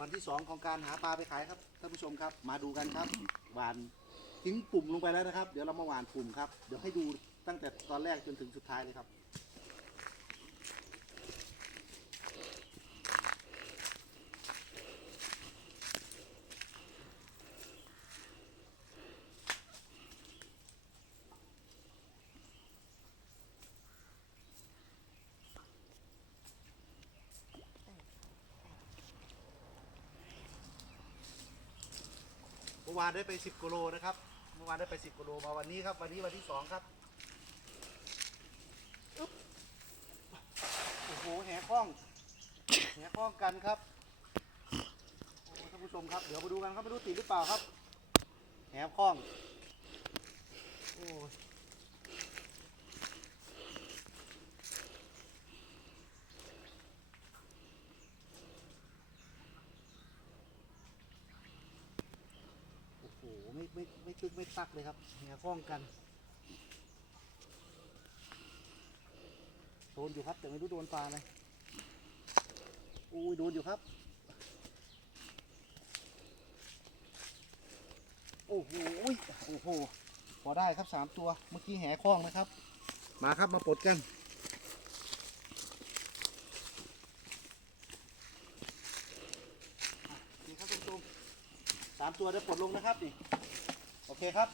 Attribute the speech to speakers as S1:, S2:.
S1: วันที่สองของการหาปลาไปขายครับท่านผู้ชมครับ มาดูกันครับหวานทิ้งปุ่มลงไปแล้วนะครับ เดี๋ยวเรามาหวานปุ่มครับเดี๋ยวให้ดูตั้งแต่ตอนแรกจนถึงสุดท้ายเลยครับ มื่อวานได้ไป 10กิโลนะครับ เมื่อวานได้ไป 10กิโลมาวันนี้ครับ วันนี้วันที่สองครับโอ้โหแหคล้องแหคล้องกันครับโอ้ท่านผู้ชมครับ เดี๋ยวมาดูกันครับไม่รู้ติดหรือเปล่าครับ แหคล้องโอ้ยโอ้โห ไม่ไม่ไม่ตึกไม่ตักเลยครับแหคล้องกันโดนอยู่ครับแต่ไม่รู้โดนปลาอะไรอุ้ยโดนอยู่ครับ โอ้โหโอ้โหพอได้ครับสามตัวเมื่อกี้แหคล้องนะครับ มาครับมาปลดกัน นี่ครับตรงๆ สามตัวได้ปลดลงนะครับนี่โอเคครับ